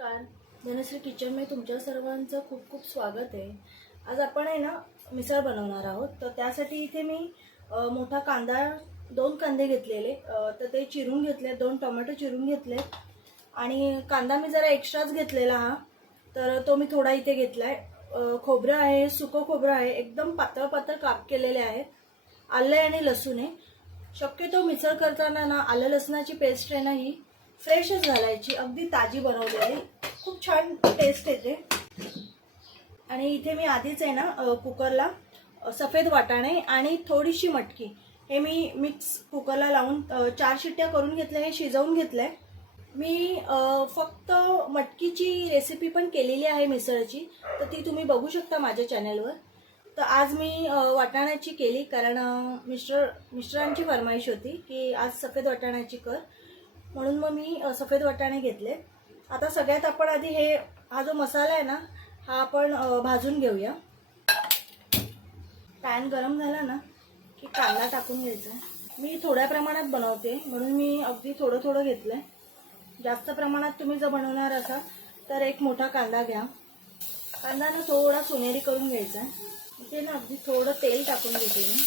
नमस्कार. धनश्री मी तुमच्या सर्वांचं खूप खूप स्वागत आहे. आज आपण आहे ना मिसळ बनवणार आहोत. तर त्यासाठी इथे मी मोठा कांदा दोन कांदे घेतलेले. तर ते चिरून घेतले दोन टोमॅटो चिरून घेतले. आणि कांदा मी जरा एक्स्ट्राच घेतलेला हा. तर तो मी थोडा इथे घेतला आहे खोबरं आहे सुकं खोबरं आहे. एकदम पातळ पातळ काप केलेले आहे आलं आणि लसूण आहे. शक्यतो मिसळ करताना ना आलं लसणाची पेस्ट आहे ना ही. फ्रेशच घालायची अगदी ताजी बनवली आहे खूप छान टेस्ट येते. आणि इथे मी आधीच आहे ना कुकरला सफेद वाटाणे आणि थोडीशी मटकी. हे मी मिक्स कुकरला लावून चार शिट्ट्या करून घेतल्या हे शिजवून घेतलंय. मी फक्त मटकीची रेसिपी पण केलेली आहे मिसळची. तर ती तुम्ही बघू शकता माझ्या चॅनलवर तर आज मी वाटाण्याची केली कारण मिस्टर मिस्टरांची फरमाईश होती की आज सफेद वाटाण्याची कर. म्हणून मग मी सफेद वाटाणे घेतले. आता सगळ्यात आपण आधी हे हा जो मसाला आहे ना हा आपण भाजून घेऊया. पॅन गरम झाला ना की कांदा टाकून घ्यायचा. मी थोड्या प्रमाणात बनवते म्हणून मी अगदी थोडं थोडं घेतलंय. जास्त प्रमाणात तुम्ही जर बनवणार असाल तर एक मोठा कांदा घ्या. कांदा ना थोडा सोनेरी करून घ्यायचा. इथे ना अगदी थोडं तेल टाकून घेते मी.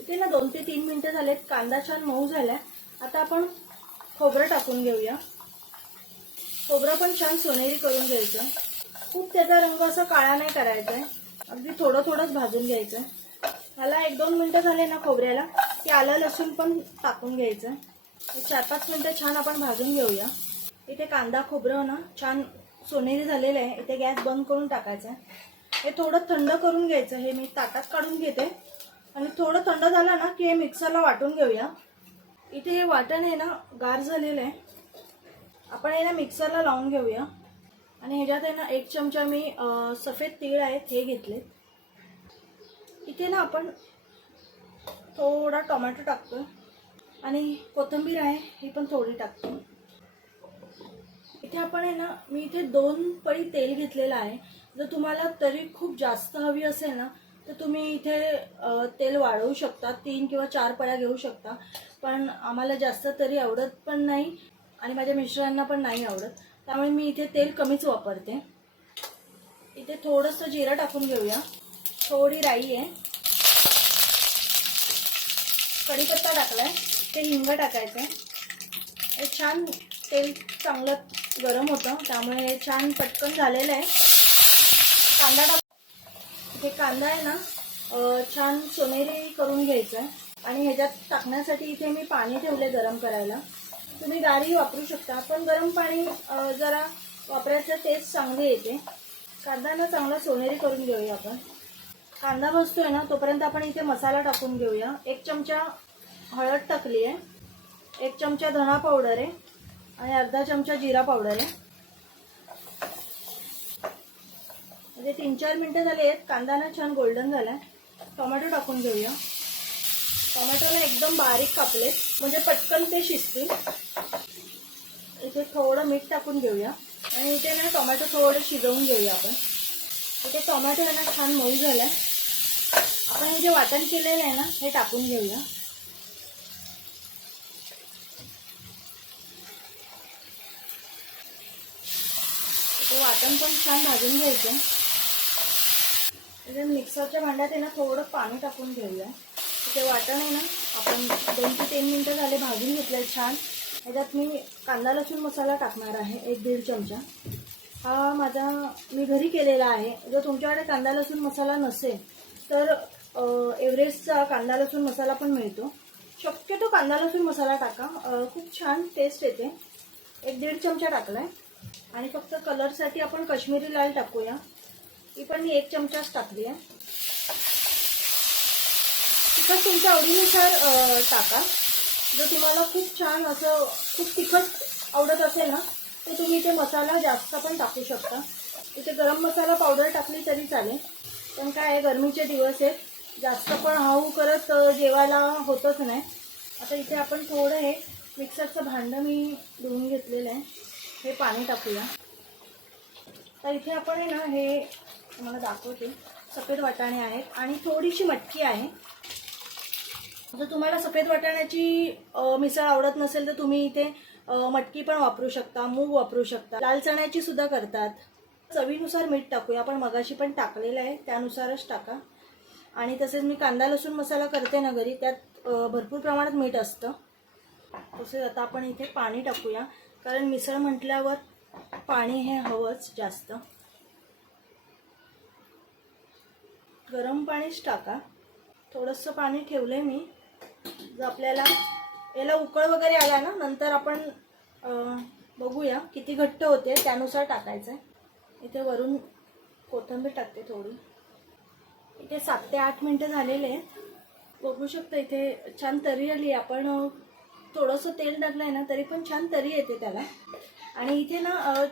इथे ना दोन ते तीन मिनटं झालेत कांदा छान मऊ झाला. आता आपण खोबरं टाकून घेऊया. खोबरं पण छान सोनेरी करून घ्यायचं. खूप त्याचा रंग असा काळा नाही करायचा आहे अगदी थोडं थोडंच भाजून घ्यायचं. ह्याला एक दोन मिनटं झाले ना खोबऱ्याला की आलं लसूण पण टाकून घ्यायचं. चार पाच मिनटं छान आपण भाजून घेऊया. इथे कांदा खोबरं ना छान सोनेरी झालेलं आहे. इथे गॅस बंद करून टाकायचा आहे हे थोडं थंड करून घ्यायचं. हे मी ताटात काढून घेते. आणि थोडं थंड झालं ना की हे मिक्सरला वाटून घेऊया. इथे हे वाटण आहे ना गार झालेलं आहे. आपण हे ना मिक्सरला लावून घेऊया. आणि ह्याच्यात आहे ना एक चमचा मी सफेद तीळ आहेत हे घेतले इथे ना आपण थोडा टोमॅटो टाकतो आणि कोथिंबीर आहे ही पण थोडी टाकतो इथे आपण आहे ना मी इथे दोन पळी तेल घेतलेलं आहे. जर तुम्हाला तरी खूप जास्त हवी असेल ना तर तुम्ही इथे तेल वाढवू शकता. तीन किंवा चार पळ्या घेऊ शकता. पण आम्हाला जास्त तरी आवडत पण नाही आणि माझ्या मिस्टरांना पण नाही आवडत. त्यामुळे मी इथे तेल कमीच वापरते. इथे थोडंसं जिरं टाकून घेऊया. थोडी राई आहे. कढीपत्ता टाकलाय. ते हिंग टाकायचं हे छान तेल चांगलं गरम होतं. त्यामुळे हे छान पटकन झालेलं आहे. कांदा टाक इथे कांदा आहे ना छान सोनेरी करून घ्यायचा आहे आणि ह्याच्यात टाकण्यासाठी इथे मी पाणी ठेवले गरम करायला. तुम्ही गारी वापरू शकता पण गरम पाणी जरा वापरायचं टेस्ट चांगली येते. कांदा ना चांगला सोनेरी करून घेऊया आपण. कांदा भाजतोय ना तोपर्यंत आपण इथे मसाला टाकून घेऊया. एक चमचा हळद टाकली आहे एक चमचा धना पावडर आहे आणि अर्धा चमचा जिरा पावडर आहे. म्हणजे तीन चार मिनटं झाली आहेत कांदा ना छान गोल्डन झालाय. टोमॅटो टाकून घेऊया. टोमॅटोला एकदम बारीक कापले. म्हणजे पटकन ते शिजतील. इथे थोडं मीठ टाकून घेऊया. आणि इथे ना टोमॅटो थोडं शिजवून घेऊया आपण. इथे टोमॅटो आहे ना छान मऊ झाला आपण हे जे वाटण केलेलं आहे ना हे टाकून घेऊया. ते वाटण पण छान भाजून घ्यायचं. इथे मिक्सरच्या भांड्यात आहे ना थोडं पाणी टाकून घेऊया. ते वाटण आहे ना आपण दोन ते तीन मिनटं झाले भाजून घेतलंय छान. ह्याच्यात मी कांदा लसूण मसाला टाकणार आहे एक दीड चमचा. हा माझा मी घरी केलेला आहे. जर तुमच्याकडे कांदा लसूण मसाला नसेल तर एव्हरेस्टचा कांदा लसूण मसाला पण मिळतो. शक्यतो कांदा लसूण मसाला टाका. खूप छान टेस्ट येते. एक दीड चमचा टाकलाय. आणि फक्त कलरसाठी आपण कश्मीरी लाल टाकूया. ही पण मी एक चमचाच टाकली आहे. तिखट तुमच्या आवडीनुसार टाका. जर तुम्हाला खूप छान असं खूप तिखट आवडत असेल ना तर तुम्ही इथे मसाला जास्त पण टाकू शकता. इथे गरम मसाला पावडर टाकली तरी चालेल. पण काय आहे गरमीचे दिवस आहेत. जास्त पण हाऊ करत जेवायला होतच नाही. आता इथे आपण थोडं हे मिक्सरचं भांडं मी धुवून घेतलेलं आहे. हे पाणी टाकूया. तर इथे आपण आहे ना हे तुम्हाला दाखवते. सफेद वाटाणे आहेत आणि थोडीशी मटकी आहे. जर तुम्हाला सफेद वाटाण्याची मिसळ आवडत नसेल तर तुम्ही इथे मटकी पण वापरू शकता मूग वापरू शकता. लाल चण्याची सुद्धा करतात. चवीनुसार मीठ टाकूया. आपण मगाशी पण टाकलेलं आहे. त्यानुसारच टाका. आणि तसेच मी कांदा लसूण मसाला करते ना घरी. त्यात भरपूर प्रमाणात मीठ असतं. तसेच आता आपण इथे पाणी टाकूया. कारण मिसळ म्हटल्यावर पाणी हे हवंच जास्त. गरम पाणीच टाका. थोडंसं पाणी ठेवलं मी. जर आपल्याला याला उकळ वगैरे आला ना नंतर आपण बघूया किती घट्ट होते त्यानुसार टाकायचं आहे इथे वरून कोथिंबीर टाकते थोडी. इथे सात ते आठ मिनटं झालेले आहेत. बघू शकता इथे छान तरी आली. आपण थोडंसं तेल टाकलं आहे ना तरी पण छान तरी येते त्याला. आणि इथे ना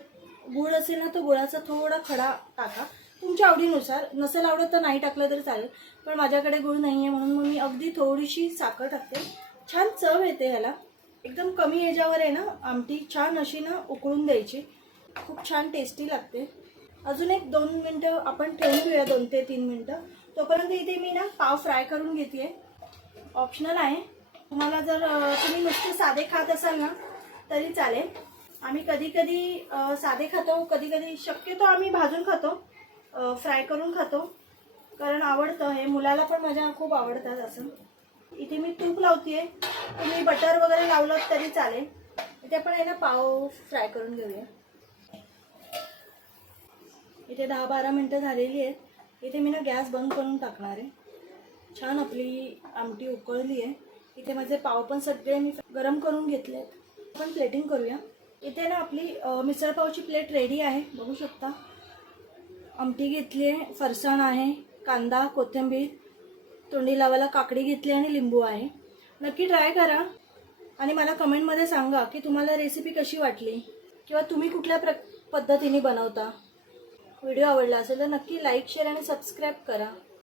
गुळ असेल ना तर गुळाचा थोडा खडा टाका. तुमच्या आवडीनुसार. नसेल आवडत तर नाही टाकलं तरी चालेल. पण माझ्याकडे गुळ नाही आहे म्हणून मग मी अगदी थोडीशी साखर टाकते. छान चव येते ह्याला. एकदम कमी ह्याच्यावर आहे ना आमटी छान अशी ना उकळून द्यायची. खूप छान टेस्टी लागते. अजून एक दोन मिनटं आपण ठेवून घेऊया दोन ते तीन मिनटं. तोपर्यंत इथे मी ना पाव फ्राय करून घेते ऑप्शनल आहे. तुम्हाला जर तुम्ही नुसते साधे खात असाल ना तरी चालेल. आम्ही कधी कधी साधे खातो कधी कधी शक्यतो आम्ही भाजून खातो. फ्राय करून खातो. कारण आवडतं. हे मुलाला पण माझ्या खूप आवडतात असं. इथे मी तूप लावतेय. तुम्ही बटर वगैरे लावलं तरी चालेल. इथे आपण आहे ना पाव फ्राय करून घेऊया. इथे दहा बारा मिनटं झालेली आहेत. इथे मी ना गॅस बंद करून टाकणार आहे. छान आपली आमटी उकळली आहे. इथे माझे पाव पण सगळे मी गरम करून घेतले आहेत. आपण प्लेटिंग करूया. इथे ना आपली मिसळपावची प्लेट रेडी आहे. बघू शकता. आमटी घेतली आहे फरसाण आहे कांदा कोथिंबीर तोंडी लावायला काकडी घेतली आणि लिंबू आहे. नक्की ट्राय करा आणि मला कमेंटमध्ये सांगा की तुम्हाला रेसिपी कशी वाटली किंवा तुम्ही कुठल्या प्र पद्धतीने बनवता. व्हिडिओ आवडला असेल तर नक्की लाईक शेअर आणि सबस्क्राईब करा.